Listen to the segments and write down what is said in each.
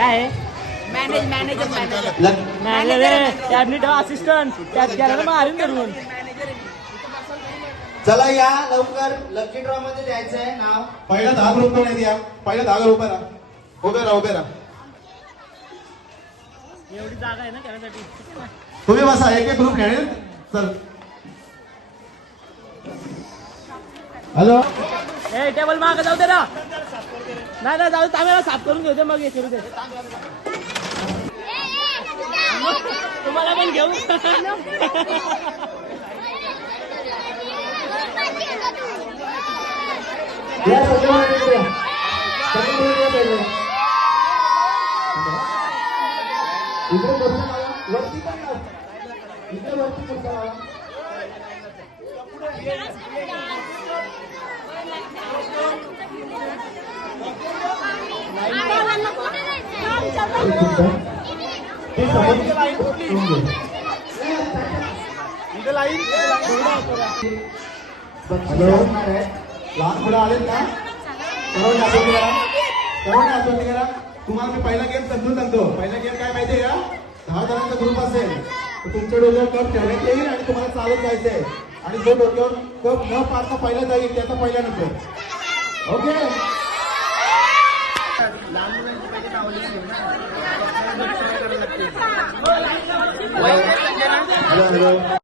काय manager assistant त्याला मारून धरून. चला या लवकर लकी ड्रॉ मध्ये द्यायचंय नाव. पहिला 10 रुपये नाही द्या. पहिला 10 रुपये राहा. उभे राहा. एवढी जागा आहे ना त्यासाठी. तुम्ही बसा. एक ग्रुप खेळेल. चल हॅलो ए टेबल माग जाऊ दे ना. नाही जाऊ आम्हाला साफ करून घेऊ दे मग हे करू दे. तुम्हाला पण घेऊ. लहान मुलं आलेत ना. आठवणी करा. तुम्हाला मी पहिला गेम समजून सांगतो. पहिला गेम काय माहितीये का? 10 जणांचा ग्रुप असेल तर तुमच्या डोक्यावर कप ठेवण्यात येईल आणि तुम्हाला चालत जायचंय. आणि जो डोक्यावर कप न पाडता पहिला जाईल त्याचा पहिला नंबर. ओके.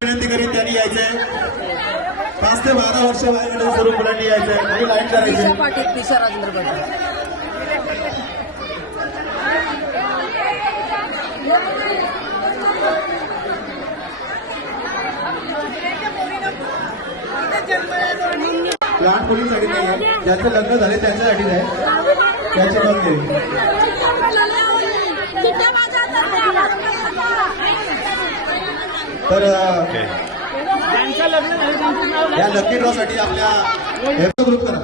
विनंती करीन त्यांनी यायचंय. 5 ते 12 वर्ष वयामध्ये सर्व मुलांनी यायचंय आणि लाईन करायची. लहान मुलींसाठी नाही आहे. ज्यांचं लग्न झाले त्यांच्यासाठी नाही. त्याची नोंद घ्यावी. तर या लकी ड्रॉ साठी आपल्या ग्रुप करा.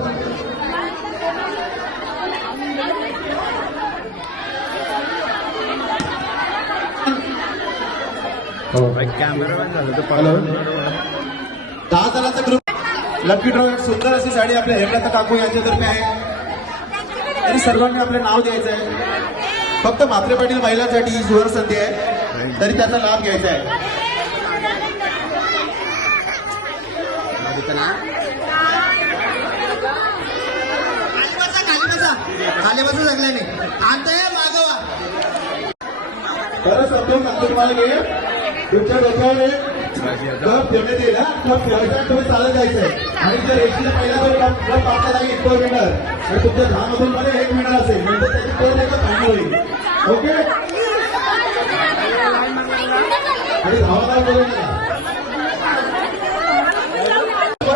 हॅलो 10 जणांचा ग्रुप. लकी ड्रॉ एक सुंदर अशी साडी आपल्या हेमलता काकू यांच्यातर्फे आहे. आणि सर्वांनी आपलं नाव द्यायचं आहे. फक्त म्हात्रे पाटील महिलांसाठी ही सुवर्ण संधी आहे. तरी त्याचा लाभ घ्यायचा आहे. खाली बसा सगळ्यांनी. आणतोय मागवा. खरंच आपण सांगतो तुम्हाला की तुमच्या डोक्यावर कप ठेवण्यात येईल. कप ठेवायचा तुम्ही चालत जायचंय. आणि जर एकीला पहिला जर कप पाडता लागेल 1 विनर तर तुमच्या 10 मधून 1 विनर असेल. नंतर त्याची परत एकदा फायनल होईल. ओके. आणि धावा बोलू नका.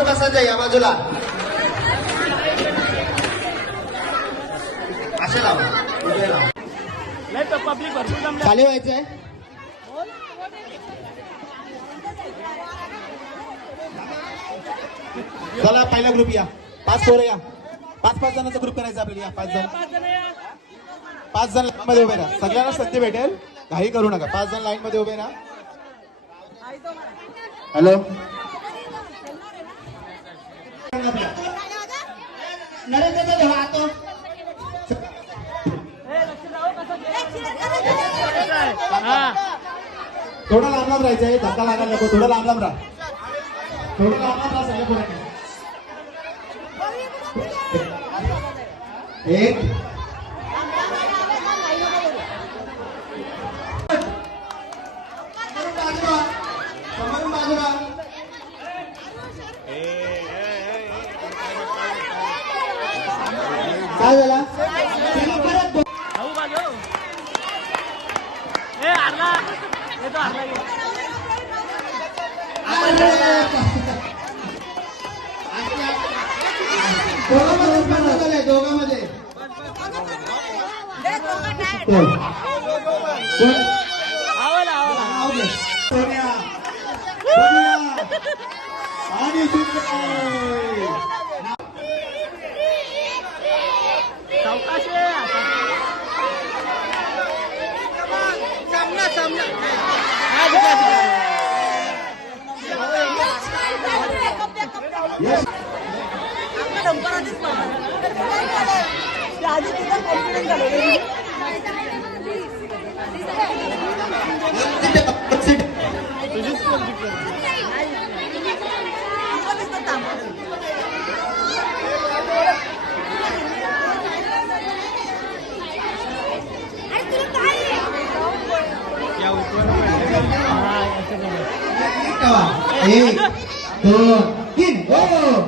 बसायचं या बाजूला. असे लावा. पब्लिक भरपूर जमलं. खाली व्हायचंय. चला पहिला ग्रुप या. 5 पोरं या. 5 जणांचा ग्रुप करायचा आपल्याला. या 5 जण लाईन मध्ये उभे राहा. सगळ्यांना संधी भेटेल. घाई करू नका. 5 जण लाईन मध्ये उभे राहा. हॅलो थोडं लांब लांब राहायचंय. धक्का लागायला नको. थोडं लांब लांब राहा. थोडं लांब लांब राहा सगळ्या पोरांनी. 1 काय झाला? दोघांमध्ये सोनिया आणि आधी तिथं कॉन्फिडन्स झालं. मागावा 1 2 3 हो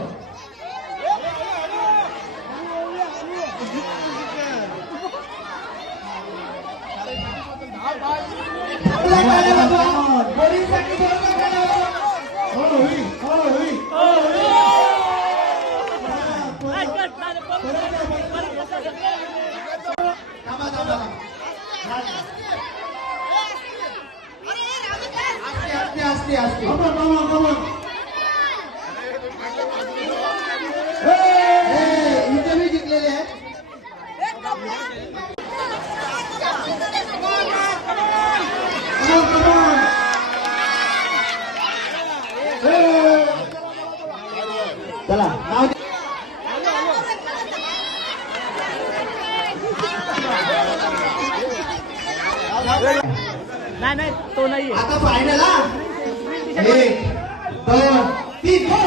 असते असते इथे मी जिंकलेले आहे चला नाही नाही तो नाही आता फायनल हा 1 2 3 हो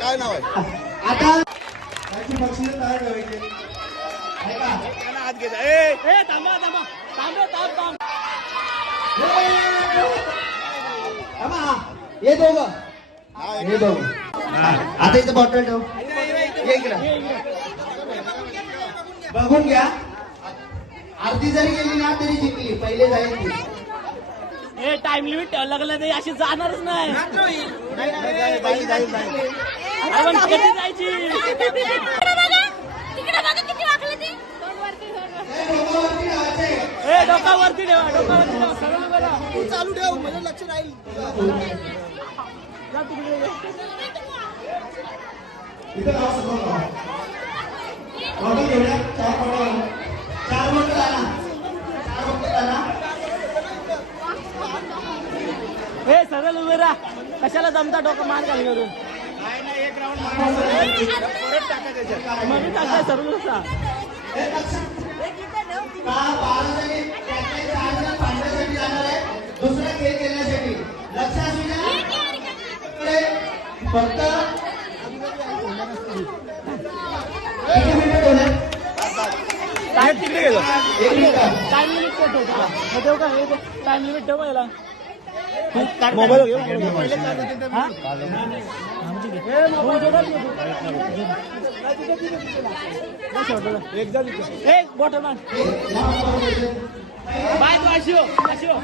काय नाव आहे आता त्याची बक्षीस तयार ठेवायची हात घेता थांबा थांबा थांबा थांब थांब हे दोघं हे दोघं आता इथं बॉटल ठेव ये इकडं बघून घ्या अर्धी जरी गेली ना तरी जिंकली पहिले जाईल ती हे टाइम लिमिट लागलं ते अशी जाणारच नाही आपण कधी जायची ए डोकावरती ठेवा डोकावरती ठेवा सरळ उभं राहा. चालू ठेव म्हणजे लक्ष राहील जा तिकडे. इथं नाव सगळं बॉटल घेऊया 4 बॉटल 4 बॉटल आणा 4 बॉटल आणा हे सरळ उभे राहा कशाला जमता डोकं मार घाल करून म्हणून टाकाय सरळ असा दुसरा खेळ खेळण्यासाठी लक्ष असू द्या फक्त टाइम तिकडे गेलो टाइम लिमिट सेट होता ठेव का हे टाइम लिमिट ठेव याला मोबाईल घेऊ एक बॉटल मान बाय तू आशिओ आशिओ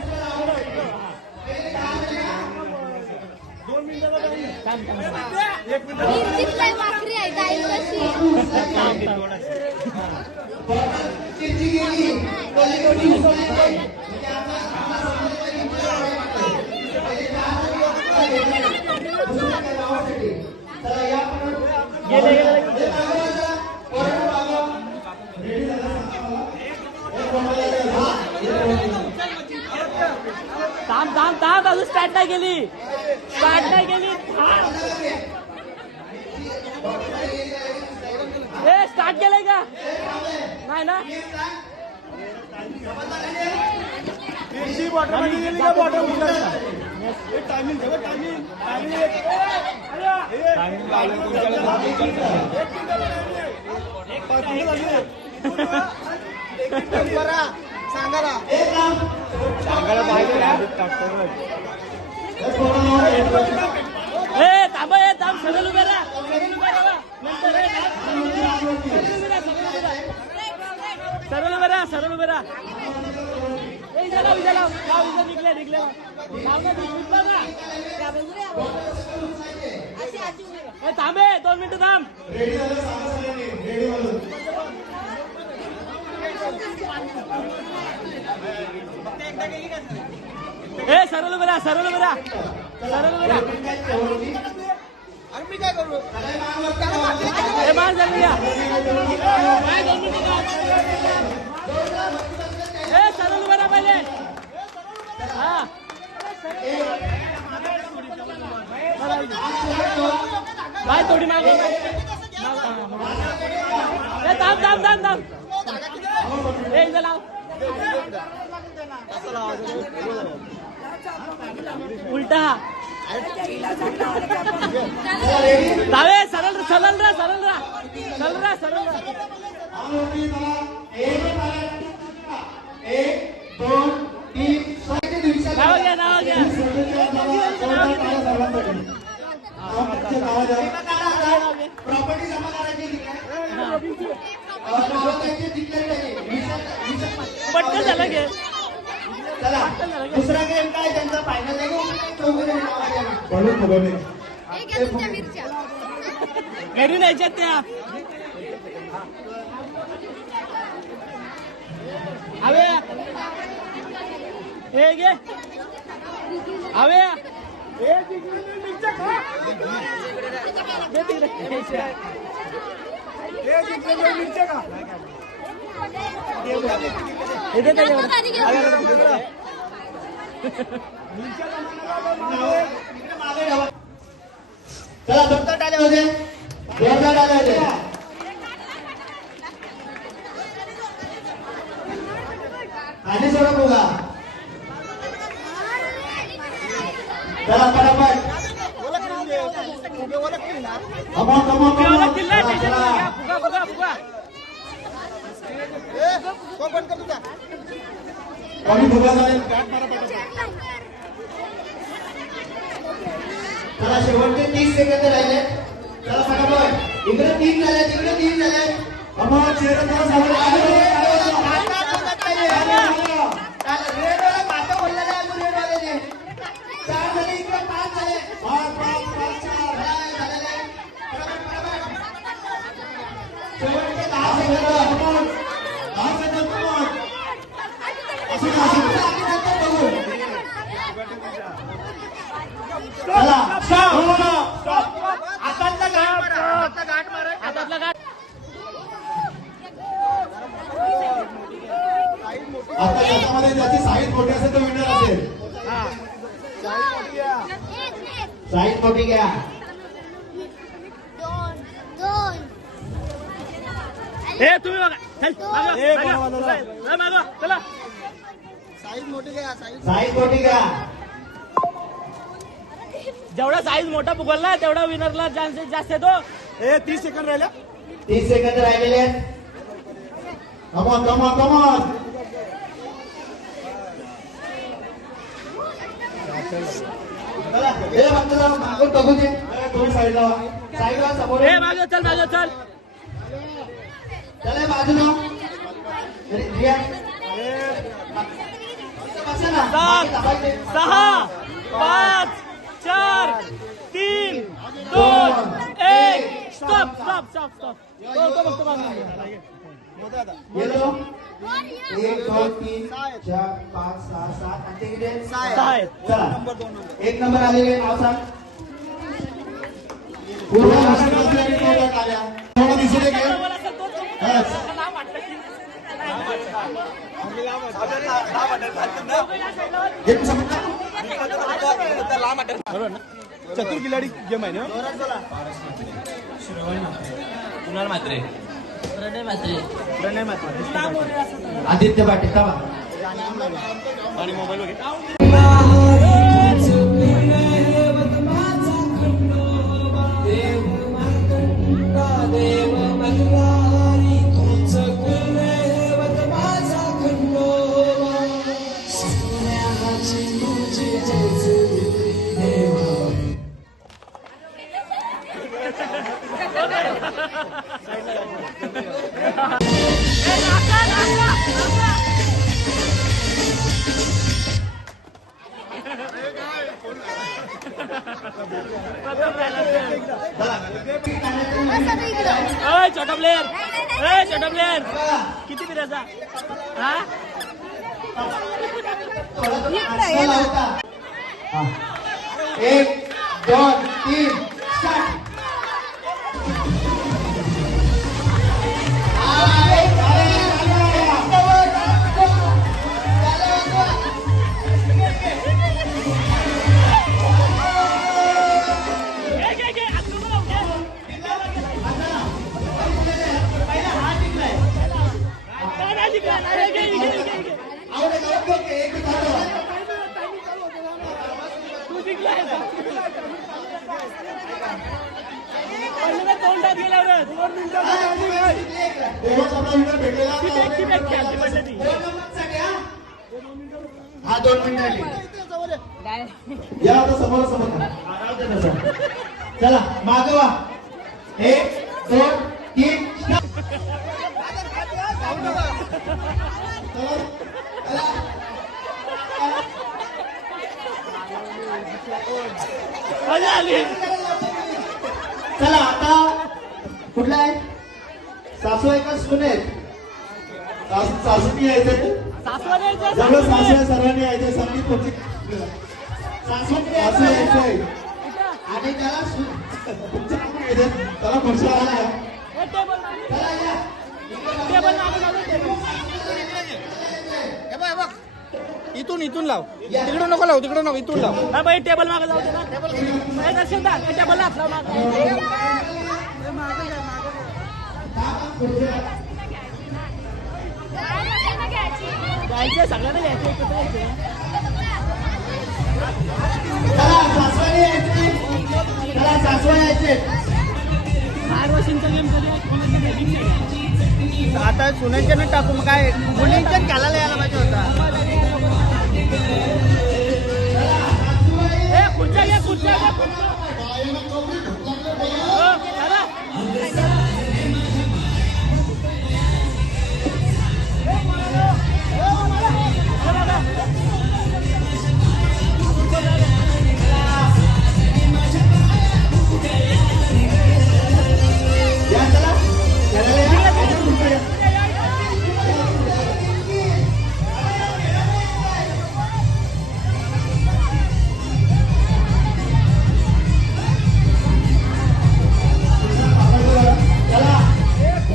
2 मिनिटं थांब थांब थांब अजून स्टार्ट नाही गेली ए स्टार्ट केलंय का नाही ना टायमिंग ए थांबा ए थांब सरळ उभे राहा सरळ उभे राहा निघले थांबे 2 मिनिटं थांब ए सरळ उभे राहा मी काय करू ए मार जल्दी ए सरळ उभे राहा पहिले हा बाय थोडी मागे थांब एकदा लाव उलटा दावे सरळ सरळ रा सरळ रा सरळ रा सरळ रा 1 2 3 नाव घ्या नाव घ्या प्रॉपर्टी जमा करायची पटकन झालं घे चला दुसरा गेम काय त्यांचा फायनल घरी न्यायच्यात त्या हवे हे घे हवे चला जोरदार टाळ्या होते जोरदार टाळ्या होते आणि सोडा बघा चला फटाफट किल्ला फुगा फुगा फुगा कमी फुगा झाले चला शेवटचे 30 सेकंद राहिले चला फटाफट इकडे 3 झाले तिकडे 3 झाले अमोल चेहरा आता त्याच्यामध्ये ज्याची साईज मोठी असेल तो विनर असेल साईज मोठी घ्या हे तुम्ही बघा चल मागो चला साईज मोठी घ्या जेवढा साईज मोठा फुगल ना तेवढा विनरला चान्सेस जास्त येतो 30 सेकंद राहिला 30 सेकंद राहिलेले आहेत कमॉन कमॉन कमॉन हे मागं मागून बघू दे दोन साईडला साईडला समोर हे मागे चल चला बाजूला रिया बसा ना 7 6 5 4 3 2 1 स्टॉप स्टॉप स्टॉप स्टॉप तो बघतो मागे गेलो 1 2 3 4 5 6 7 आणि ते किती आहेत. चला 1 नंबर आलेले नाव सांग पूर्ण महाराष्ट्रातल्या आल्या थोडं दिसू दे घे चतुर खिलाडी गेम आहे ना कुणाल म्हात्रे प्रणय म्हात्रे आदित्य पाटील का आणि मोबाईल वगैरे छोटा प्लेयर किती फिरायचा हा 1 2 3 स्टार्ट जिंकला तोंडात गेल्यावर 2 मिनिटं तेव्हाच आपला विनर भेटलेला ती बॅग खेळायची पडली ती. हा 2 मिनिटं या आता समोरासमोर चला मागवा 1 2 3 मजा आली. चला आता कुठला आहे सासू आहे का सुने आहेत? सासूनी यायचे सासवड यायचं, जेवढं सासू सासवड. आहे सर्वांनी यायचे संगीत तुमची सासू सासू यायचंय आणि त्याला त्याला खुर्ची आला हे टेबल चला या टेबल मागं जाऊ दे, टेबल. इथून लाव तिकडे नको लाव तिकडे नको इथून लाव हा बाई टेबल मागं जाऊ दे ना. हे दर्शन दा, हे टेबल हात लाव मागं. जायचं सगळ्यांना घ्यायचं एकत्र यायचं. चला सासवानी यायचे चला सासवा यायचे मार्गदर्शनचा गेम कधी आहे? कोणाची गेम नाही. आता सुनेच्या न टाकू मग काय मुलींच्या खेळायला यायला पाहिजे होता ए, खुर्च्या घ्या, खुर्च्या घ्या, खुर्च्या. हो, चला. चला, चला. या चला खेळायला या याच्या पुढचं या.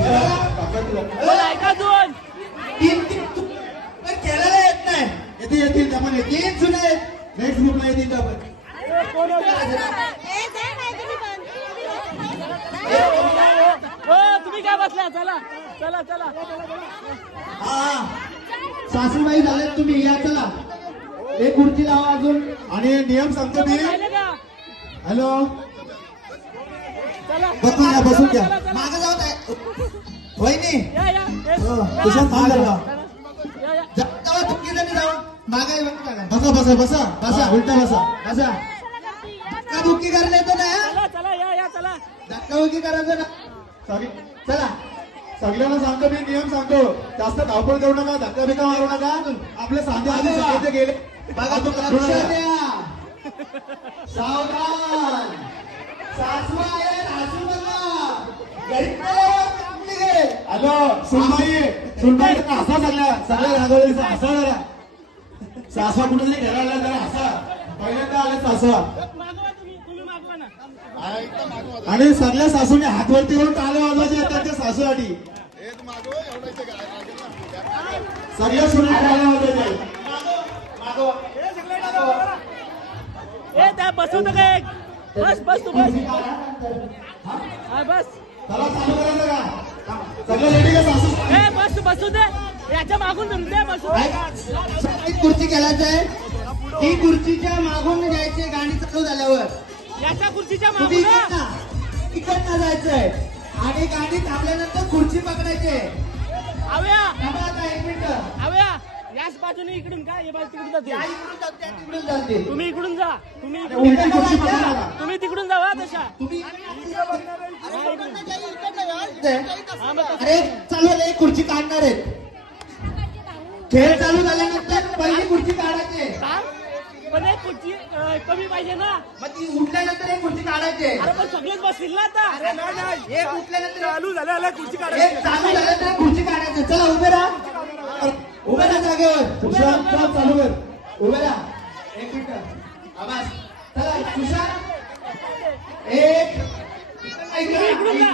चला, ऐका अजून. तीन खेळायला येत नाही येतील आपण येतील तीन सुने आहेत. नेक्स्ट ग्रुपला येतील आपण कोण होतं? हो, तुम्ही काय बसल्या? चला, चला, चला. हा सासूबाई झालेत तुम्ही या चला एक खुर्ची लावा अजून आणि नियम सांगतो मी राहिले का? हॅलो चला. बसून घ्या, बसून घ्या. चला, चला. मागे जाऊ काय वहिनी या, या. ए, हो, चला. तुझ्यात मागे चला. लावा. या, या. जाऊ तुमची जणी जाऊ मागे बघा बसा बसा बसा बसा उलटा बसा बसा धक्का बुक्की करायला येतो ना चला, चला, या, या, चला. धक्का बुक्की करायचं ना चला सगळ्यांना सांगतो मी नियम सांगतो जास्त धावपळ करू नका धक्का बिक्का मारू नका आपले सांधे आधी सगळे गेले बघा तू लक्ष करू नका. द्या सावधान सासू आहे सासू बघा घरी काम निघेल हॅलो सुनबाई हसा सगळ्या रागवले हसा जरा सासवा कुठे घराला जरा हसा पहिल्यांदा आले सासवा मागवा तुम्ही मागवा ना. आणि सगळ्या सासूने हातवरती करून टाळे वाजवायचे आहेत त्यांच्या सासूसाठी सगळ्या सुने टाळे वाजवायचे ए, त्या बसू नका एक. बस, बस तू बस. हा, बस. चला चालू करायचं का सगळ्या लेडी का सासू ए, बस, बसू दे. याच्या मागून धरून दे, बसू. एक खुर्ची खेळायचंय ती खुर्चीच्या मागून जायचे गाडी चालू झाल्यावर याच्या खुर्चीच्या तुम्ही मागून ना. इकडनं जायचंय आणि गाडी थांबल्यानंतर खुर्ची पकडायचे आव्या, थांबा आता 1 मिनिट आव्या. याच बाजूने इकडून का हे बाजू तिकडून जाते. या इकडून जाते, त्या तिकडून जाते तुम्ही इकडून जा. तुम्ही उलटी खुर्ची पकडू नका तुम्ही तिकडून जावा तशा. तुम्ही हा, मग तसं. अरे चालू आहे, एक खुर्ची काढणार आहेत खेळ चालू झाल्यानंतर पहिली खुर्ची काढायची काय? पण एक खुर्ची कमी पाहिजे ना. मग ती उठल्यानंतर एक खुर्ची काढायची अरे पण सगळेच बसतील ना आता. एक उठल्यानंतर चालू झालं खुर्ची एक चालू झाल्यानंतर एक खुर्ची काढायची चला उभे राहा उभे राहा जागेवर सुशांत, चला चालू कर उभे राहा 1 मिनिट आवाज चला सुशांत एक इकडून जा.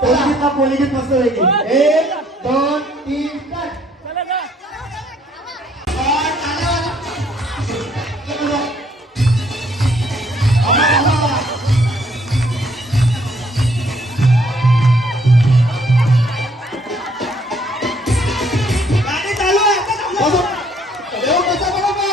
पोलिगीत ना पोलिगीत मस्त पैकी 1 2 3 स्टार्ट चला जा. गाडी चालू आहे आता थांबा. देव बसा बरोबर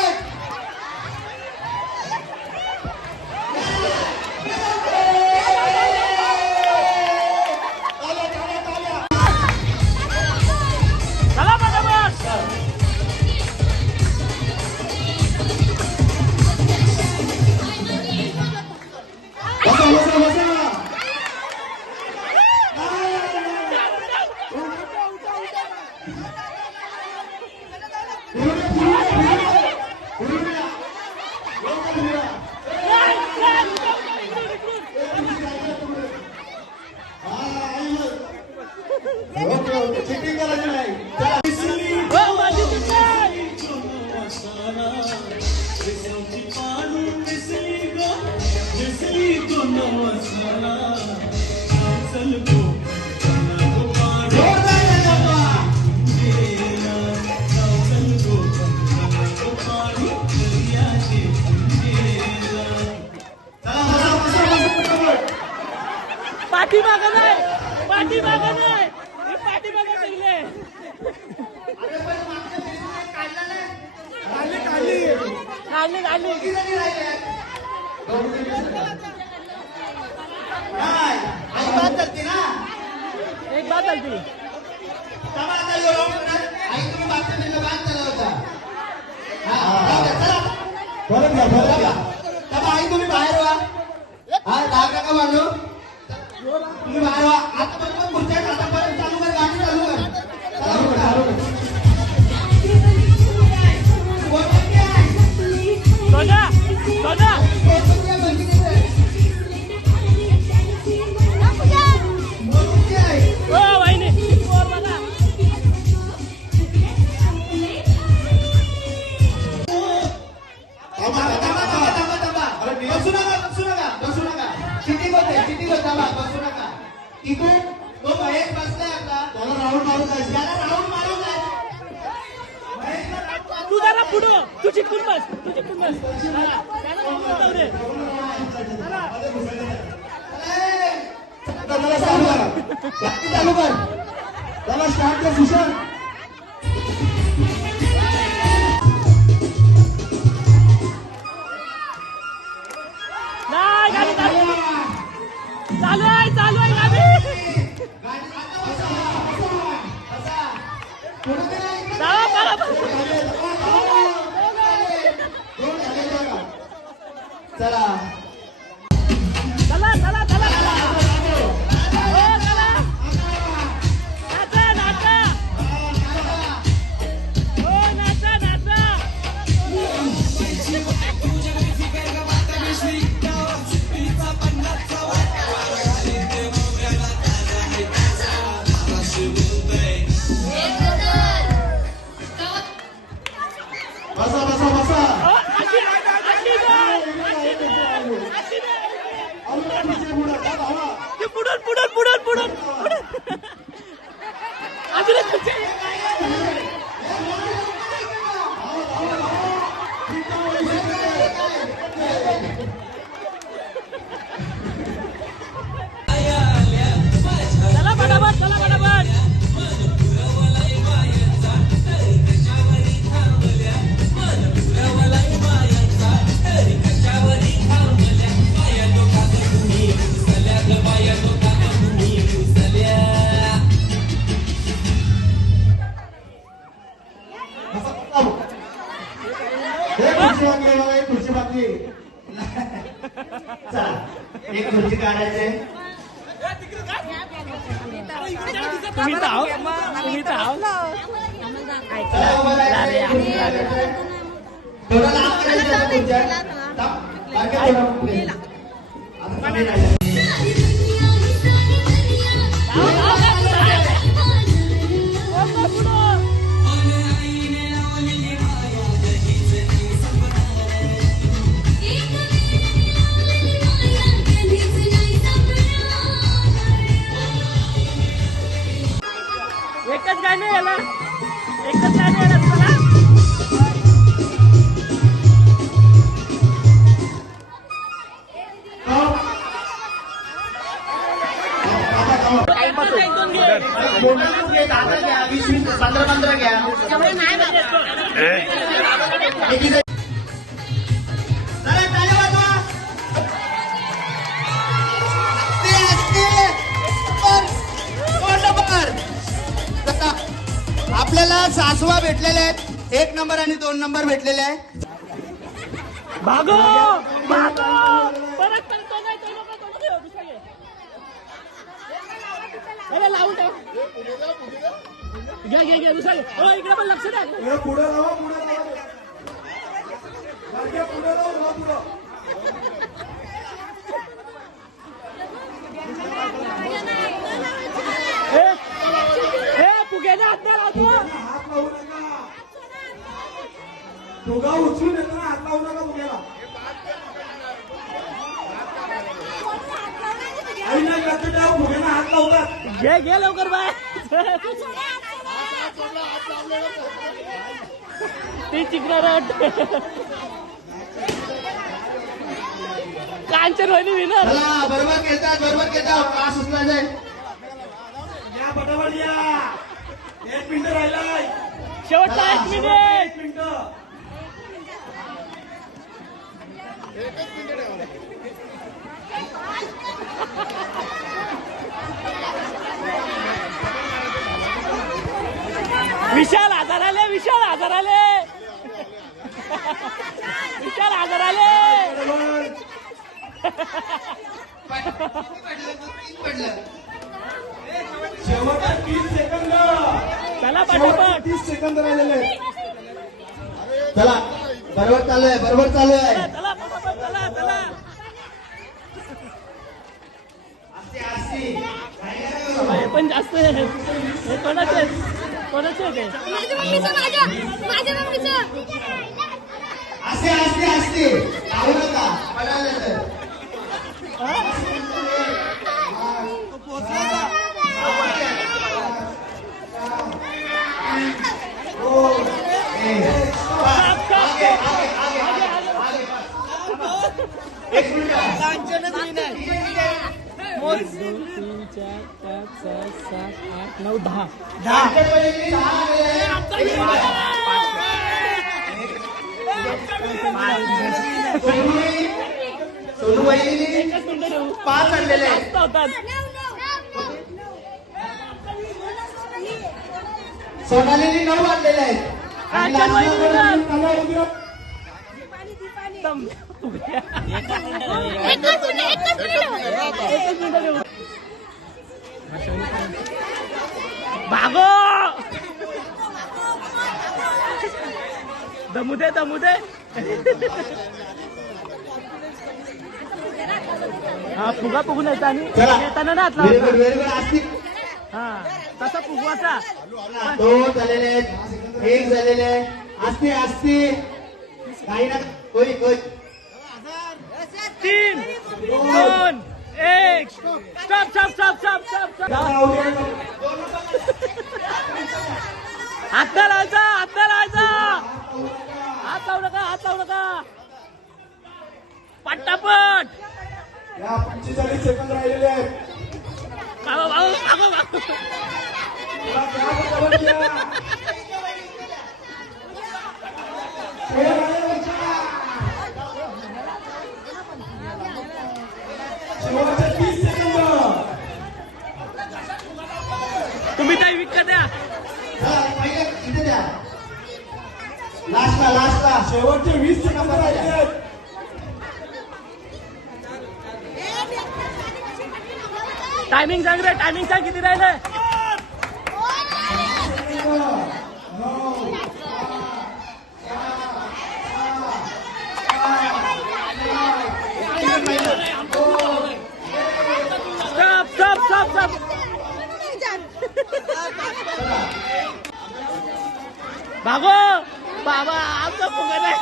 पाठीमागं नाही, पाठीमागं नाही, हे पाठीमागं पहिले. काढली काढली. आई बात चलती ना. एक बात चालती. तमा आता यो राऊंड करणार. आई तुम्ही मागच्या बिल्ला बात चालला होता. चला परत घ्या परत घ्या. तमा आई तुम्ही बाहेर व्हा. हा डाग नका मारू. तुम्ही बाहेर व्हा. आता बरोबर खुर्च्या आता परत चालू कर, गाडी चालू कर. चालू कर, चालू कर. सोजा सोजा. ओ वहिनी वर बघा. बसू नका, बसू नका, बसू नका. चिटिंग होते, चिटिंग होते. बसू नका. इकडून तो महेश बसलाय आपला. त्याला राऊंड मारून जायचं. त्याला राऊंड मारून जायचं. तू जरा पुढं, तू चिटकून बस, तू चिटकून बस. चला, त्याला वर जाऊ दे. त्याला चालू करा. गाडी चालू कर. त्याला स्टार्ट कर भूषण. नाही गाडी चालू चालू आहे, चालू आहे गाडी. चला, चला, चला चला चला चला चला. हो चला. नाचा नाचा. हो नाचा नाचा. बसा बसा बसा. हो, अशी अशी नाही. अशी नाही. अजून पुढचे पुढं. त्या धावा. ते पुढून पुढून पुढून पुढून पुढून. अजून एक पुढचे. चला फटाफट, चला फटाफट. एक खुर्ची बाकी आहे बघा, एक खुर्ची बाकी आहे. चला एक खुर्ची काढायचे. तुम्ही तर आहो, तुम्ही तर आहो. चला उभं राहायचं. एक खुर्ची काढायचं. थोडं लांब करायचं आता खुर्च्या. थांब. बारक्या थोडं पुढे. आता पुढे राहायचं. एकच गाणे याला, एकच गाणे याला तुम्हाला. एक-दोन घे. मोबाईल घे, 10 घ्या, 20, 15 घ्या. एकीचं. चला, टाळ्या वाजवा. आपल्याला सासवा भेटलेले आहेत. 1 नंबर आणि 2 नंबर भेटलेले आहे. भागो भागो. परत परत तो नाही, तो नको, तो नको, दुसरा घे. याला लावून टाक. घे घे घे, दुसरा घे. हो, इकडे पण लक्ष द्या. हे पुढं लावा, पुढं लावा. बारक्या पुढं लावा, पुढं. फुग्याचा हात द्या लावतो. हात लावू नका. फुगा उचलून येतो ना, हात लावू नका फुग्याला. आई नाही लक्ष ठेव, फुग्याला हात लावतात. घे घे लवकर बाय. ती चिकणार कांचन वहिनी विनर. चला बरोबर खेळतात बरोबर खेळतात का सुचला जाय या पटापट या 1 मिनिट राहिलाय शेवटचा 1 मिनिट. विशाल आजार आले. विशाल आजार आले. विशाल आजार आले. शेवटचे 30 सेकंद चला पटापट. 30 सेकंद राहिलेले आहेत. चला बरोबर चालू आहे बरोबर चालू आहे चला पटापट. चला चला. हे पण जास्त आहे. हे कोणाचे आहेत? कोणाचे आहेत हे? माझ्या मम्मीचं असते असते असते धावू नका पडायला तर कांचनच विनर. 1 2 3 4 5 6 7 8 9 10. सोनू वहिनी एकच मिनिटं देऊ. 5 आणलेले आहेत जास्त होतात. सोनालीने 9 आणलेले आहेत आणि कांचन वहिनी लास्ट विनर. चला, दम. एकच मिनिट देऊ. भागो. दमू दे दमू दे. हा फुगा फुगून येता आणि चला. येताना ना व्हेरी गुड आतला. व्हेरी गुड आस्तिक हा तसा फुगवाचा. 2 झालेले आहेत 1 झालेले आहे असते असते काही ना होय होय 3 2 1 stop stop stop stop stop. हात लावायचा. हात लावायचा. हात लावू नका. हात लावू नका. पटापट. या 45 सेकंद राहिलेले आहेत. भागो भागो भागो भागो. चला, त्या पटापट या. खेळ राहिलेला आहे. शेवटचे 30 सेकंद तुम्ही काही विकत द्या. पहिले इथे द्या लास्टला शेवटचे 20 सेकंद राहिलेले आहेत. टायमिंग सांग रे. टायमिंग सांग किती राहिले. Stop stop stop stop. भागो. बाबा आमचा फुगा नाही.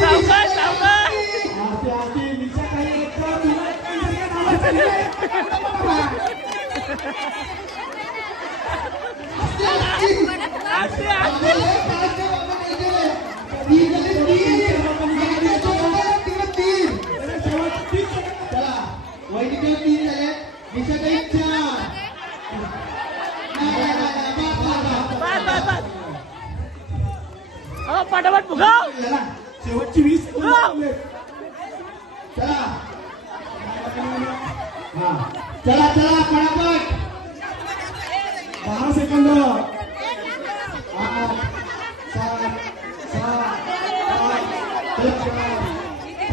सावकाश सावकाश. निशा काही आस्ते आस्ते. बस बस बस. हो पटापट फुगाव. शेवटची 20 सेकंद राहिलेले आहेत. चला चला पटापट 10 सेकंद 8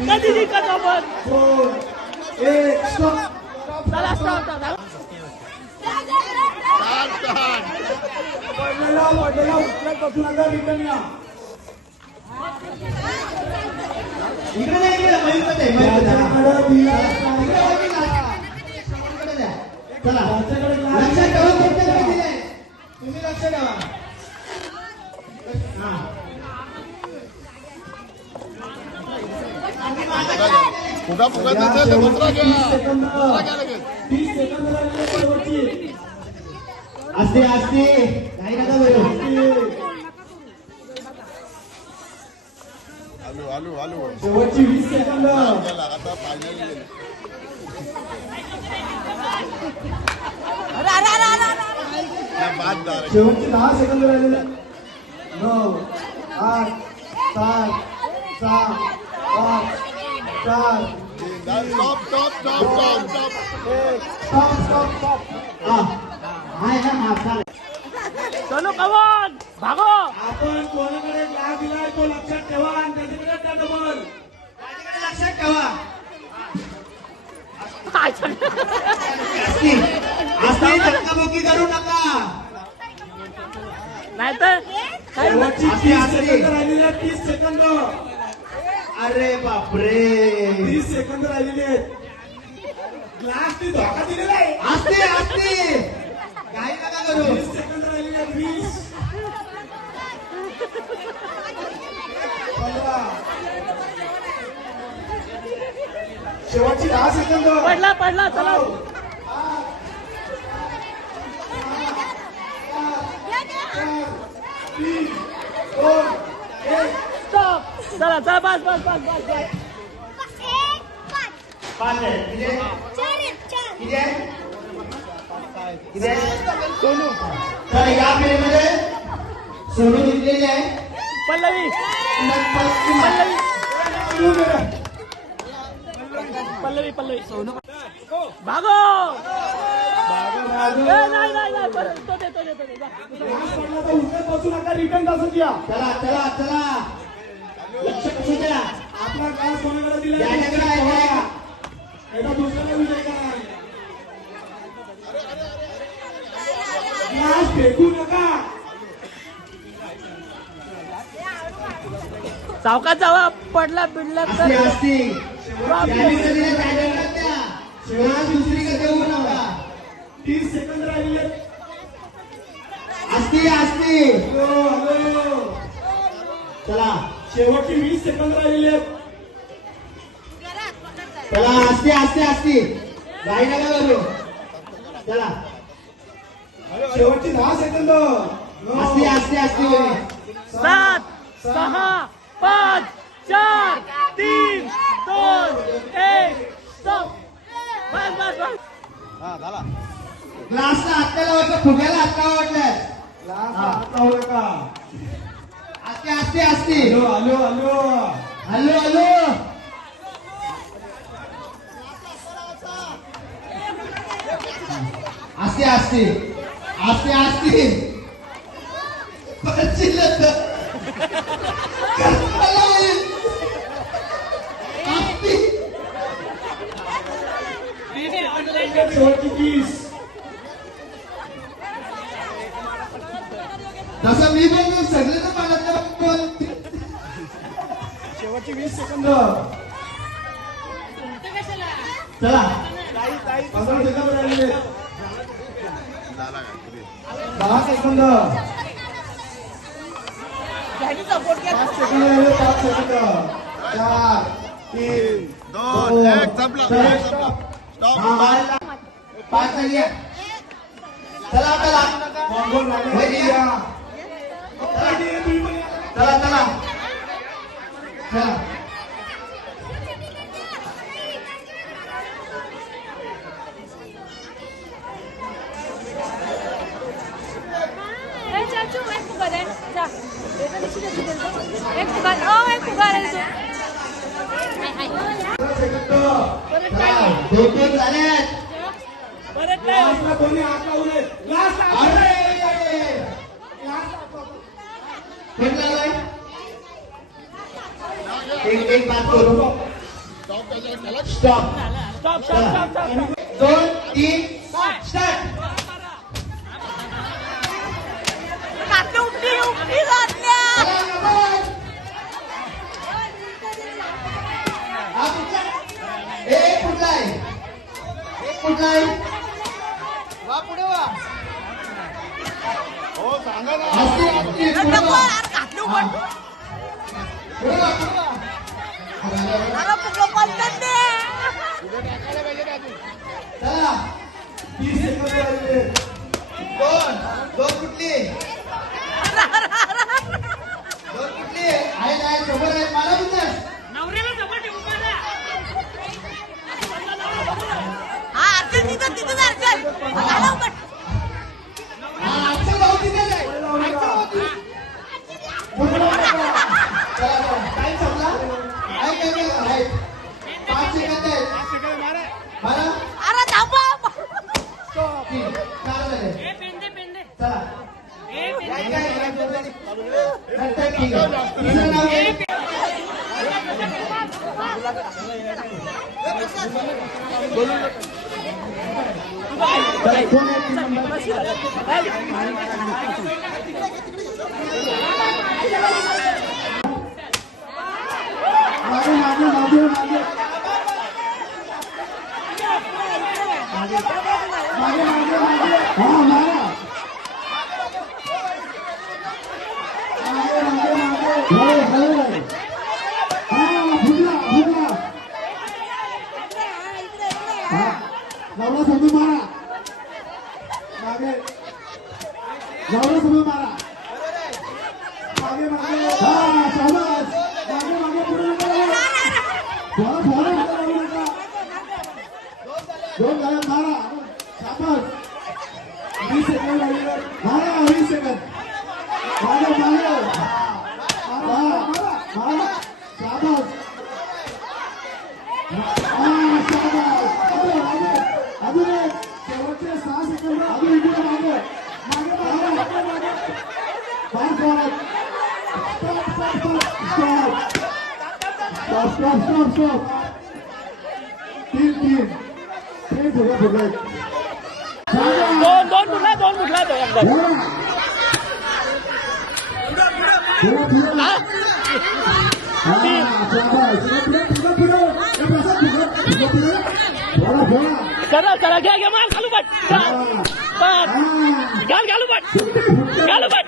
कधी जिंकत आपण. 2 1 स्टॉप. चला स्टॉप स्टॉप. पडलेला उचलत बसू नका रिटर्न या. इकडे नाही इकडे मयूरकडे त्याच्याकडे दिला. चला त्याच्याकडे glass. लक्षात ठेवा कोणत्याकडे दिले तुम्ही लक्ष ठेवा हा फुगा फुगा देते तर दुसरा घ्या. 30 सेकंद राहिलेले शेवटची. असते असते काही नका बोलू शेवटची 20 सेकंद. शेवटचे 10 सेकंद राहिलेले. 9 8 7 6 5 4 stop stop stop stop stop stop stop. चलो कमॉन भागो. आपण कोणाकडे ग्लास दिलाय तो लक्षात ठेवा आणि त्याच्याकडे त्या डबल लक्षात ठेवा. असली धक्काबुक्की करू नका. नाहीतर शेवटची 30 सेकंद राहिलेली आहेत. 30 सेकंद. अरे बापरे. 30 सेकंद राहिलेले आहेत. ग्लासनी धोका दिलेला आहे. असते असते काही नका करू. 20 सेकंद राहिलेले आहेत. 20 15 शेवटची 10 सेकंद. पडला पडला चला. 3 2 1 स्टॉप. चला चला बस बस बस बस बस. 5 आहे. किती आहे? किती आहे? किती आहे? तर या फेरीमध्ये सोनू जिंकलेली आहे. पल्लवी पल्लवी पल्लवी भागो. नाही नाही नाही परत तो दे. ग्लास पडला तर उलट बसू नका. रिटर्न तासून द्या. चला चला चला. लक्ष कशी द्या. आपला ग्लास कोणाकडे दिला याच्याकडे आहे, याच्याकडे. एका दुसऱ्याला विजय करा. ग्लास फेकू नका. सावकाश जावा. पडला बिडला असते तर असते. त्यांनी कधी त्याच्याकडे द्या. ग्लास दुसरीकडे देऊ नका. 30 सेकंद राहिले. असते असते. हॅलो. चला शेवटची 20 सेकंद राहिलेले आहेत. चला असते असते असते. गाई नका करू. चला शेवटची 10 सेकंद. असते असते असते. 7 6 5 4 3 2 1 स्टॉप. बस बस बस. ग्लासला हात लावायचं. फुग्याला हात लावायचं. ग्लास हात लावू नका. असते असते असते. Hello hello hello. Hello hello. असते असते असते असते. पडशील तर. कर्माला होईल. असते. शेवटची 30. तसं मी पण सगळे तर पाण्यात शेवटची 20 सेकंद. चला 15 सेकंद राहिले. 10 सेकंद. 5 सेकंद राहिले. 5 सेकंद. 4 3 2 1 संपला. स्टॉप. पाच झाली. चला चला. बॉम्बवर लागला. चला चला चला. चाचू एक फुगा दे. जा. एक फुगा. एक फुगा रे. चला 2 झालेत. परत नाही. ग्लासला कोणी हात लावू नये. ग्लासला हात लावू नये. ग्लासला हात लावू नये. कोण लागलाय? एक बात करू. Stop. Stop stop stop stop. 2 3 start. उपटी उपटी जातल्या. एक कुठलाय? एक कुठलाय? वा पुढे वा. हो सांगा ना. असते असते. पुढं वा. पुढं वा. चला 30 सेकंद राहिले. दोन कुठली? दोन कुठली? आहे समोर आहे. मला विचार. मागे मागे मागे मागे मागे मागे मागे हा मारा मागे मागे मागे हा फुटला फुटला हा नवरा समोर मारा मागे नवरा समोर मारा मागे मागे हा शाबास मागे मागे पुढे थोडा थोडा लागू नका दोन गाड्या मारा शाबास 20 सेकंद लागले मारा 20 सेकंद मागे मागे मारा मारा शाबास शाबास अजून एक शेवटचे 6 सेकंद अजून इकडे मागे मागे मागे मागे फार जोरात stop stop stop stop stop तीन फुटला दोन फुटला तो एकदा करा घ्या मार घालू पट घालू पट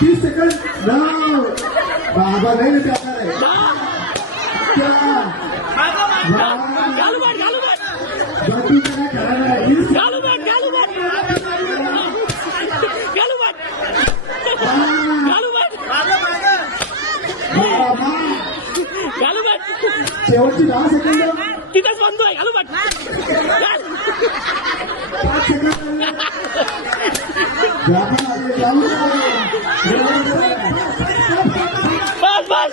तीस सेकंड बाबा नाही ना शेवटची 10 सेकंद तिथंच बंद आहे घालू पट 5 सेकंद बस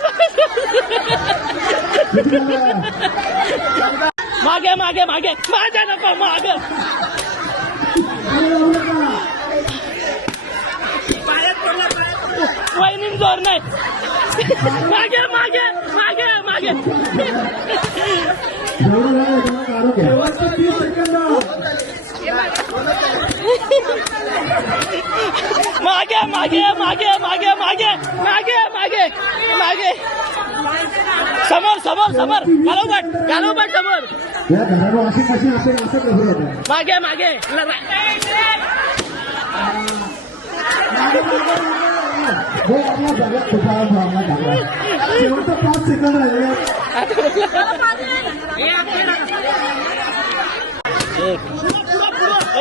मागे माझ्या नको मागे वहिनी जोर नाही मागे शेवटचे 30 सेकंद मागे समोर घालू पट समोर या घराला अशी कशी असेल असं कसं होतं मागे हो आपला सगळ्यात खुटा मामला झाला शेवटचा 5 सेकंद राहिले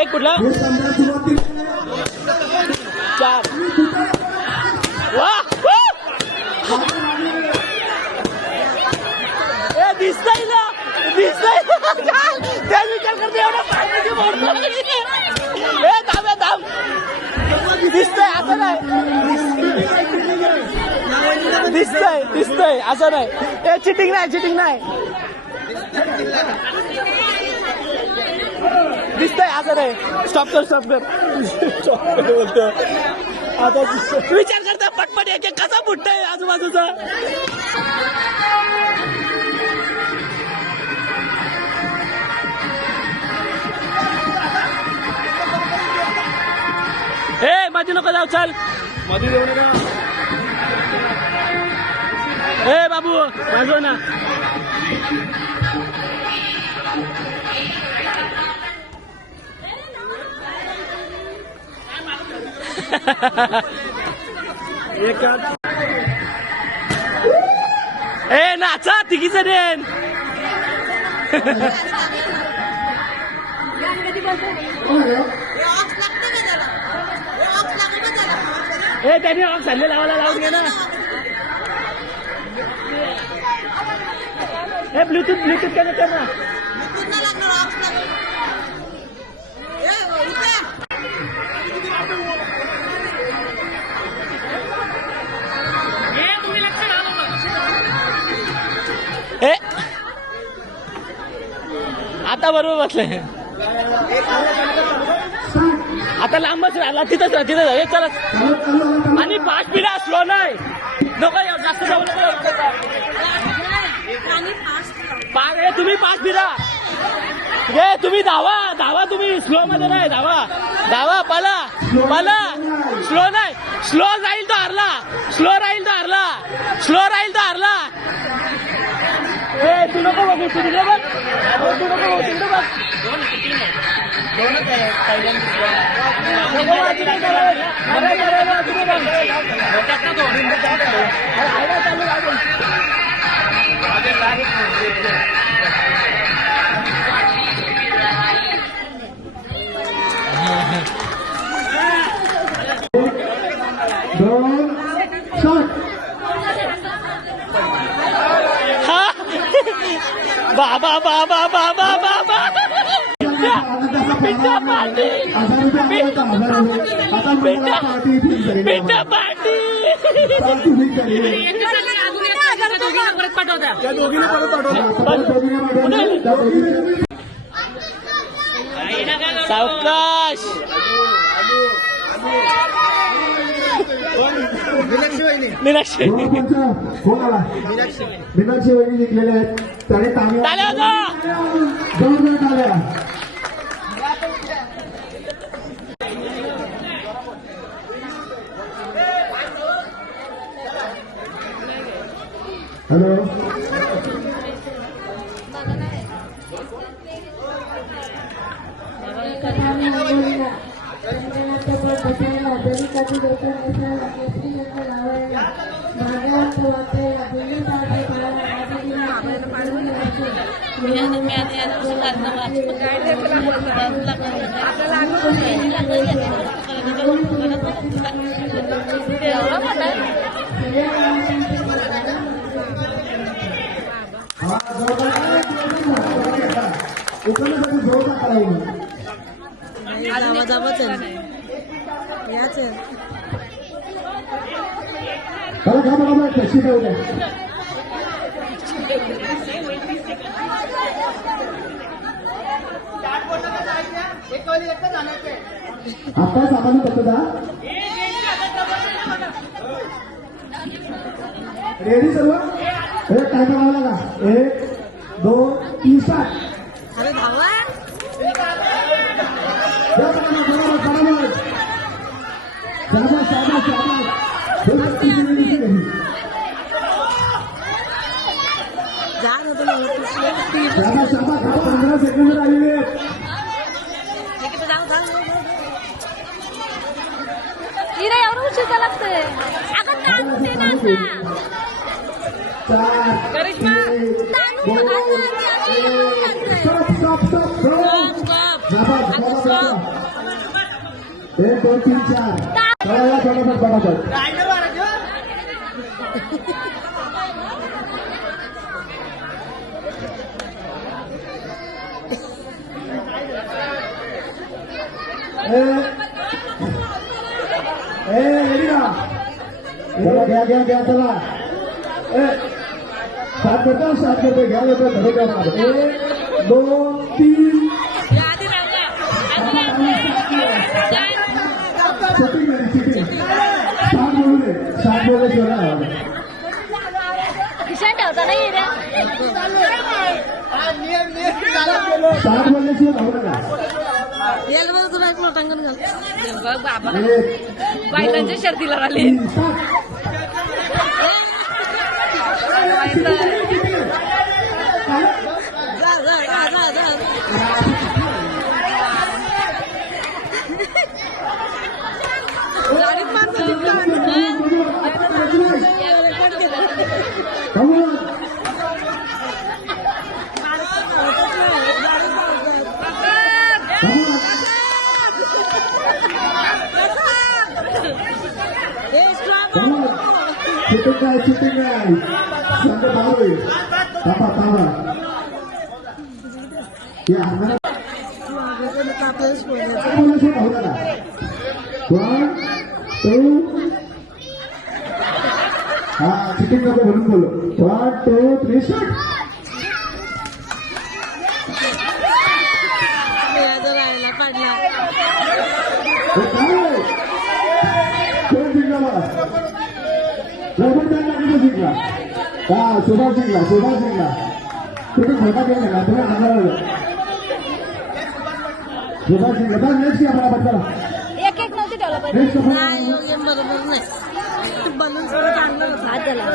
एक कुठला हे 15 सुरुवाती 4 दिसतंय त्या विचार करते एवढा पाण्याची मोडतो थांब दिसतंय असं नाही दिसतंय असं नाही चिटिंग नाही दिसतंय असं नाही स्टॉप कर बोलतो आता विचार करता पटपट एक कसा फुटतंय आजूबाजूचा मध्ये नको जाऊ चल मध्ये जाऊ नका बाबू वाजव ना नाचा तिघी जण त्यांनी चालले लावून घे ना ब्लूटूथ कनेक्ट कर ना आता बरोबर बसले आता आता लांबच राहिला तिथंच राहा हे चला आणि 5 पिढ्या स्लो नाही नको जास्त जाऊ नको तुम्ही 5 पिढ्या घे तुम्ही धावा तुम्ही स्लो मध्ये नाही धावा पला स्लो नाही स्लो राहील तो हरला स्लो राहील तो हरला तू नको बघू तू नको बघ बाबा पिठा पार्टी सावकाश मीनाक्षी वहिनी जिंकलेले आहेत त्याने टाळ्या वाजवा. दोन टाळ्या हॅलो टॅक्सी आता सामान्य पद्धत रेडी सर्व एक काय करावं लागा 1 2 3 7 अरे धावा जा ना तुला 15 सेकंद राहिलेले इरा एवढं उशीर लागतंय अगं तांदूळ दे ना करिश्मा एक 2 3 4 फटाफट घ्या चला स्टार्ट करतो घ्या लोक घरी घ्या 1 2 3 शूटिंग स्टार्ट बोलू किशन ठेवता नाही रे स्टार्ट बोलल्याशिवाय धावू नका याला बघ तुला एक लोटांगण घाल बघ बाबा बायकांच्या शर्तीला राहिले shooting guys. Sampai tahu ya. Tawa. Ya, mana? Boleh sih tahu tak? 1, 2. Shooting apa belum dulu? 1, 2, 3, shoot. कोण जिंकला बघा रबर त्यांना किती जिंकला हा सुभाष जिंकला तुम्ही खोटा घेऊन नका तुम्ही आंदोलन सुभाष जिंकला तर नेक्स्ट घ्या मला बद्दल एक एक नव्हती ठेवलं पाहिजे नाही योग्य बरोबर नाही बनून सगळं चांगलं होतं हात त्याला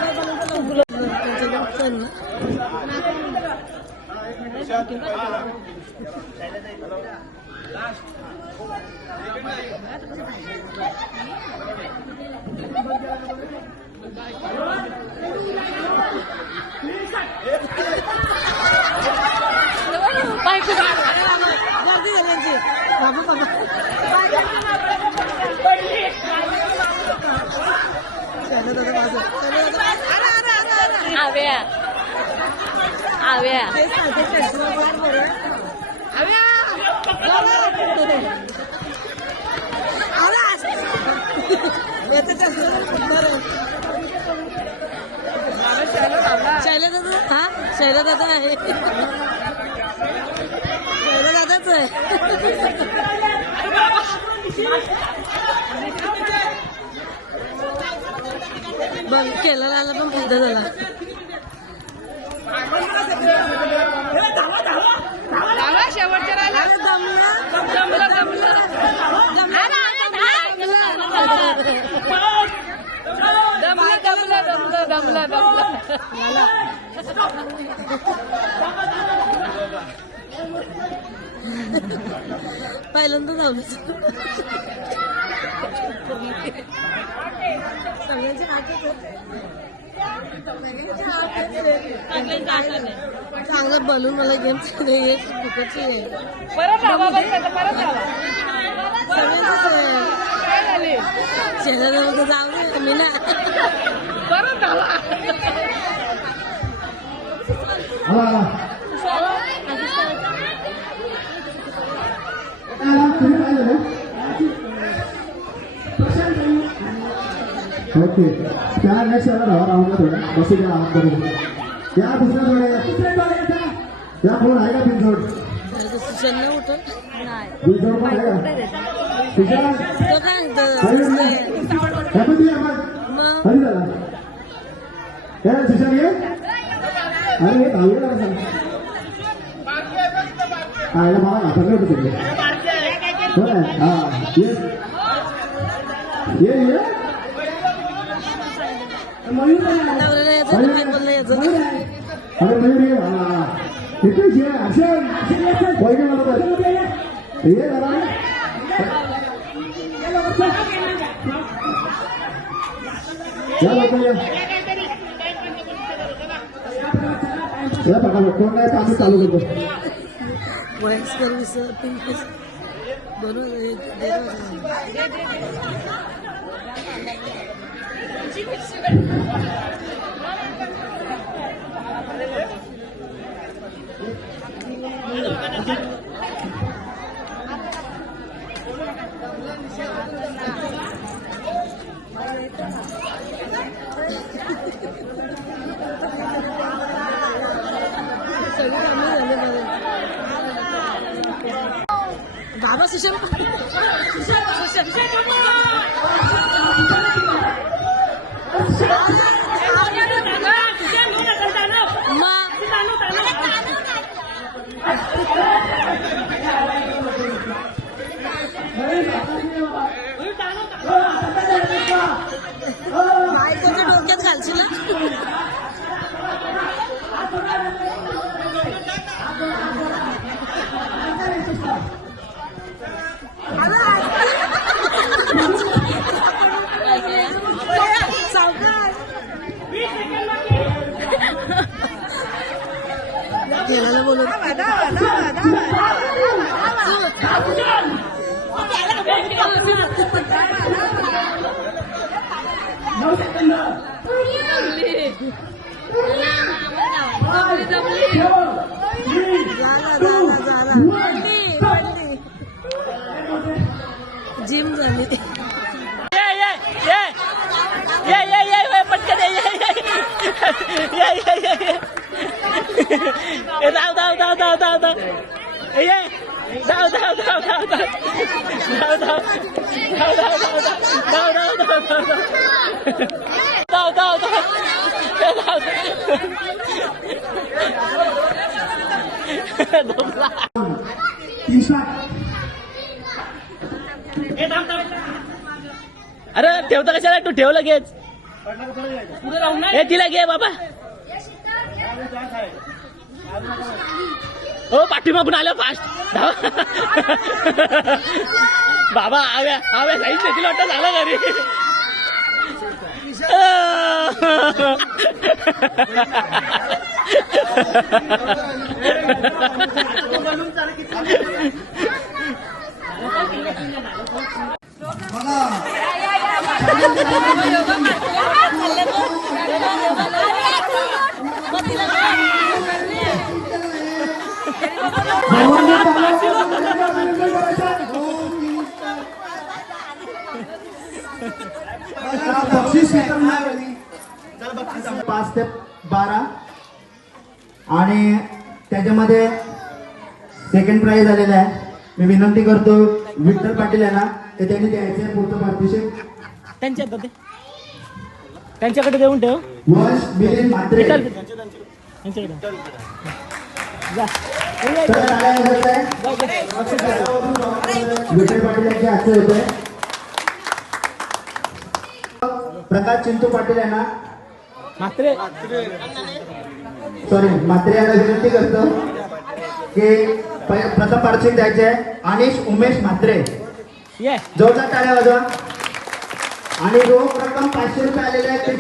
बायको गर्दी झाली यांची बाबू बाबा आव्या आव्या शैलदादा हा शैलदादा आहे शैलदादाच आहे बघ केलेला पण फायदा झाला शेवटच्या राहिला दमला पहिल्यांदा धावलं सगळ्यांचे चांगला बनून मला गेम फुकटची आहे शेजारी जाऊ दे मी ना परत आला ओके त्या नेक्स्ट राऊंडला थोडा बसू द्या आवाज करू या दुसऱ्या जोड्या या फोन आहे का पिनजोड सुशांत उठत नाही पिनजोड पण आहे का सुशांत तो काय मग हरी दादा काय सुशांत ये अरे हे धावले ना सांग हा याला मला नाटकलं होतं सगळे हो ना हा ये नवऱ्याला यायचं बोललं यायचं अरे मयूर ये इथेच ये असेल पहिले मला तर ये जरा या लवकर या पटापट कोण नाही आम्ही चालू करतो वयस्कर बनवून बाबा सुशांत बायकोच्या डोक्यात घालशील ना केला बोलून जिम झाली पटकन जाऊ ये धाव धाव धाव धाव धाव धाव धाव धाव धाव धाव धाव धाव धाव अरे ठेवता कशाला तू ठेव लगेच हे तिला घे बाबा हो पाठीमागून आलं फास्ट बाबा आव्या आव्या जायचं तिला वाटतं झालं घरी बक्षीस 5 ते 12 आणि त्याच्यामध्ये सेकंड प्राइज आलेला आहे. मी विनंती करतो विठ्ठल पाटील यांना ते त्यांनी द्यायचं आहे पुढचं पारितोषिक. त्यांच्याकडे देऊन ठेव. वंश मिलिंद म्हात्रे त्यांच्याकडे जा. तर टाळ्या वाजवत आहे. विठ्ठल पाटील यांचे हास्य होत आहे. प्रकाश चिंतू पाटील यांना म्हात्रे म्हात्रे यांना विनंती करतो की प्रथम पारितोषिक द्यायचे आहे. अनिश उमेश म्हात्रे ये जोरदार टाळ्या वाजवा. आणि रोख रक्कम 500 रुपये आलेले आहेत ते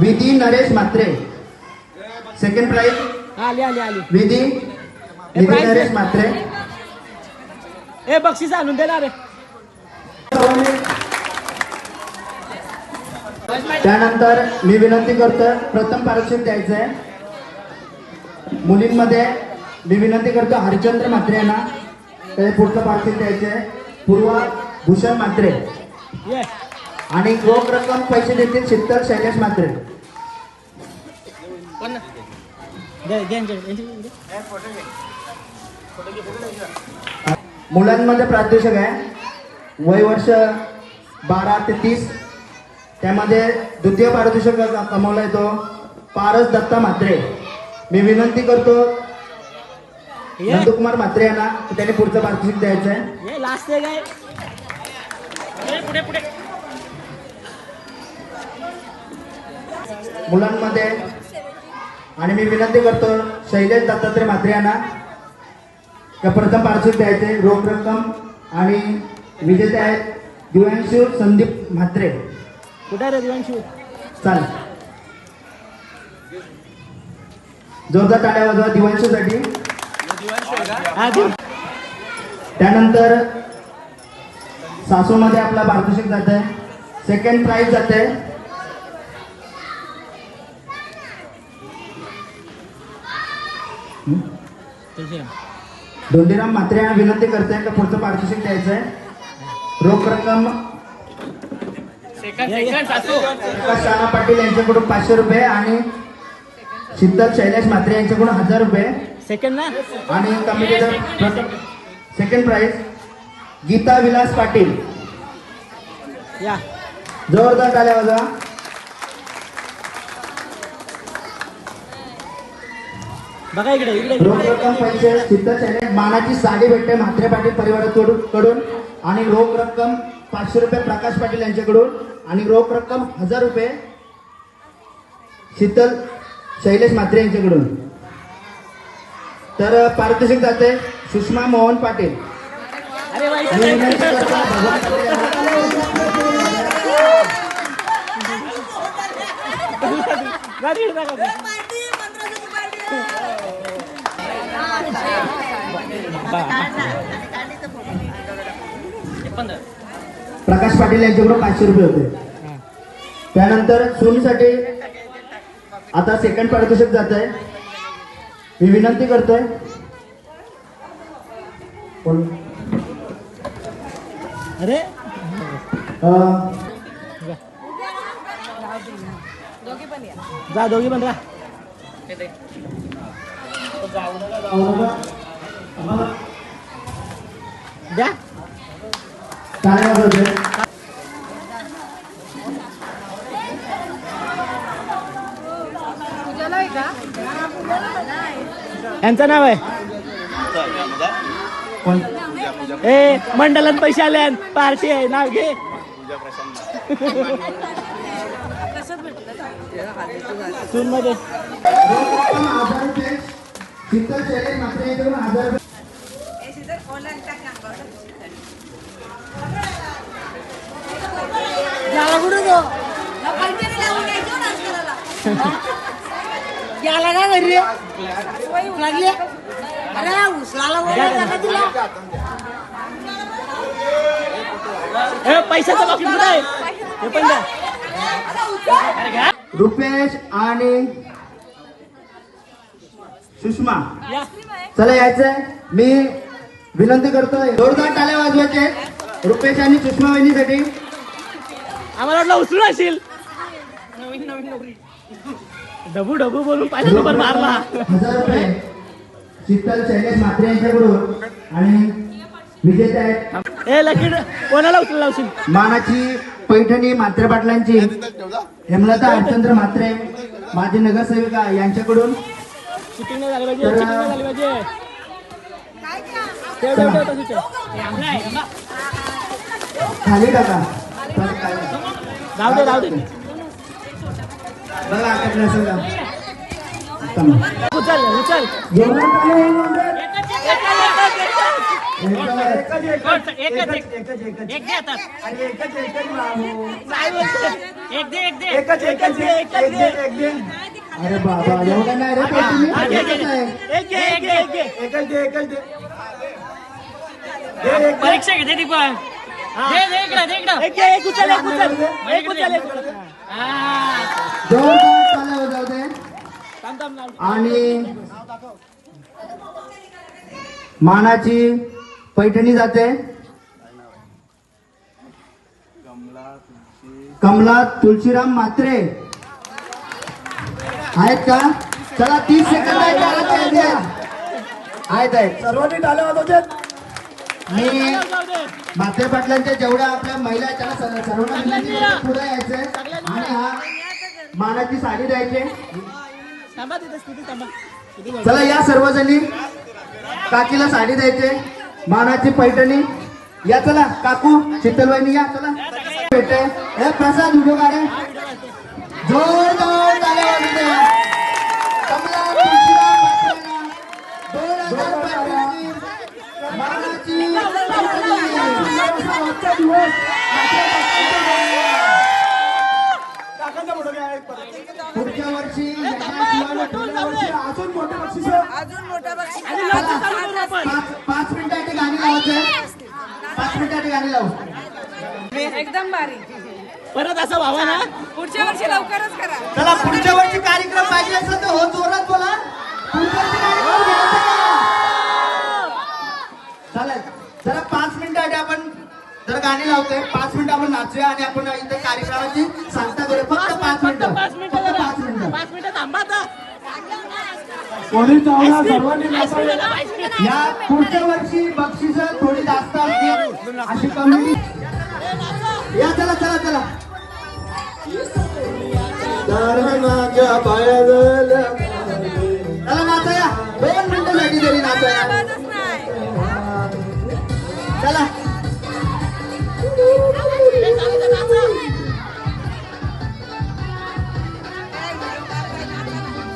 विधी नरेश म्हात्रे सेकंड प्राइज आली आली आली विधी नरेश म्हात्रे. ए बक्षीस आणून दे ना रे. त्यानंतर मी विनंती करतो प्रथम पारितोषिक द्यायचं आहे. मुलींमध्ये मी विनंती करतो हरिचंद्र म्हात्रे यांना ते पुढचं पारितोषिक द्यायचं आहे. पूर्वा भूषण म्हात्रे ये आणि रोख रक्कम पैसे देतील शीतल शैलेश म्हात्रे. मुलांमध्ये पारितोषिक आहे. वय वर्ष 12 ते 30. त्यामध्ये द्वितीय पारितोषिक कमवला येतो पारस दत्ता म्हात्रे. मी विनंती करतो नंदकुमार म्हात्रे यांना त्यांनी पुढचं पारितोषिक द्यायचं आहे. ये लास्ट आहे काय पुढे पुढे मुलांमध्ये आणि मी विनंती करतो शैलेश दत्तात्रय म्हात्रे यांना प्रथम पारितोषिक द्यायचे. रोख रक्कम आणि विजेते आहेत दिव्यांशू संदीप म्हात्रे. कुठे रे दिवांशू चालेल जोरदार टाळ्या वाजवा दिवांशूसाठी. त्यानंतर सासूमध्ये आपला पारितोषिक जात आहे. सेकंड प्राइज जात आहे धोंडीराम म्हात्रे यांना विनंती करते का पुढचं पारितोषिक द्यायचं आहे. रोख रक्कम प्रकाश राणा पाटील यांच्याकडून 500 रुपये आणि शीतल शैलेश म्हात्रे यांच्याकडून 1000 रुपये. सेकंड ना आणि कमिटीचं प्रथम सेकंड प्राइज गीता विलास पाटील. या जोरदार टाळ्या वाजवा. बघा इकडे इकडे रोख रक्कम पैसे शीतल शैलेश मानाची साडी भेटते म्हात्रे पाटील परिवाराकडून आणि रोख रक्कम 500 रुपये प्रकाश पाटील यांच्याकडून आणि रोख रक्कम 1000 रुपये शीतल शैलेश म्हात्रे यांच्याकडून. तर पारितोषिक जाते सुषमा मोहन पाटील. अरे बाई मी विनंती करतो भगवान पाटील प्रकाश पाटील यांच्याकडून 500 रुपये होते. त्यानंतर सोनीसाठी आता सेकंड पारितोषिक जात आहे. मी विनंती करतोय अरे जा दोघी पण राहा द्या टाळ्या वाजवते. पूजाला आहे का? यांचं नाव आहे कोण? ए मंडलात पैसे आले पार्टी आहे नाव घे कसं भेटलं? सून मध्ये रोकड 1000 रुपये. शीतल शैलेश मात्र याच्याकडून 1000 रुपये. याला कुठं तो? याला काय घरी लागली? अरे उचलाला बोलायला का तिला? ए पैशाचं बाकी कुठं आहे हे पण द्या अरे घ्या रुपेश आणि सुषमा या. चला यायचंय. मी विनंती करतोय जोरदार टाळ्या वाजवायचे रुपेश आणि सुषमा वहिनीसाठी. आम्हाला वाटलं उचलून असेल डबू डबू बोलून पाहिजे पण मारला 1000 रुपये शीतल शैलेश मात्रे यांच्याकडून आणि विजेते आहेत ए लकी कोणाला उचलून लावशील मानाची पैठणी म्हात्रे पाटलांची हेमलता हरचंद्र म्हात्रे माजी नगरसेविका यांच्याकडून. शूटिंग नाही झाली पाहिजे शूटिंग नाही झाली पाहिजे ठेव ठेव ठेव तशीच आहे. हे आमला आहे, आमला. खाली टाका. राहू दे राहू दे बघा आकडलं असेल का? उचल उचल जोरदार टाळ्या वाजवा. अरे बाबा एवढं नाही रे पैठणी. परीक्षा घेते ती पण एक उचल एक उचल एक उचल एक उचल. जोरदार टाळ्या वाजवते थांब थांब लाव. आणि मानाची पैठणी जाते कमला तुळशीराम म्हात्रे आहेत का? चला 30 सेकंद आहेत सर्वांनी टाळ्या वाजवतात. मी जाऊ दे. म्हात्रे पाटलांच्या जेवढ्या आपल्या महिला आहेत त्यांना सर्वांना विनंती करतो पुढे यायचंय आणि हा मानाची साडी द्यायची. थांबा तिथे स्थिती थांबा किती बोल. चला या सर्वजणी काकीला साडी द्यायचे मानाची पैठणी. या चला काकू शीतलवाहिनी या चला भेटे हे प्रसाद व्हिडिओ काढे जोरदार टाळ्या वाजवते. कमला तुळशीराम म्हात्रेंना 2000 पैठणी मानाची पुढच्या वर्षी अजून मोठं बक्षीस. पाच मिनिटाची गाणी लावायचं. 5 मिनिटाची गाणी लावू. एकदम भारी. परत असं व्हावा ना पुढच्या वर्षी लवकरच करा. चला पुढच्या वर्षी कार्यक्रम पाहिजे असेल तर हो जोरात बोला. पुढच्या वर्षी कार्यक्रम घ्यायचा का? चालेल. जरा 5 मिनिटासाठी आपण जर गाणी लावतोय 5 मिनिटं आपण नाचूया आणि आपण इथे कार्यक्रमाची सांगता करूया. फक्त 5 मिनिटं. 5 मिनिटं थांबा आता. कोणी चावला सर्वांनी या पुढच्या वर्षी बक्षीस थोडी जास्त असतील अशी कमी. या चला चला चला चला नाचाया 2 मिनिटासाठी तरी नाचाया. चला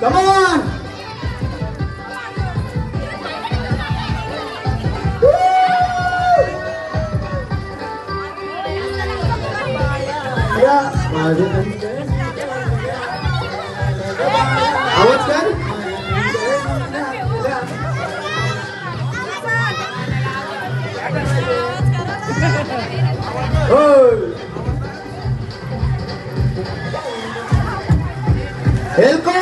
Come on! आवाज कर. हेल्को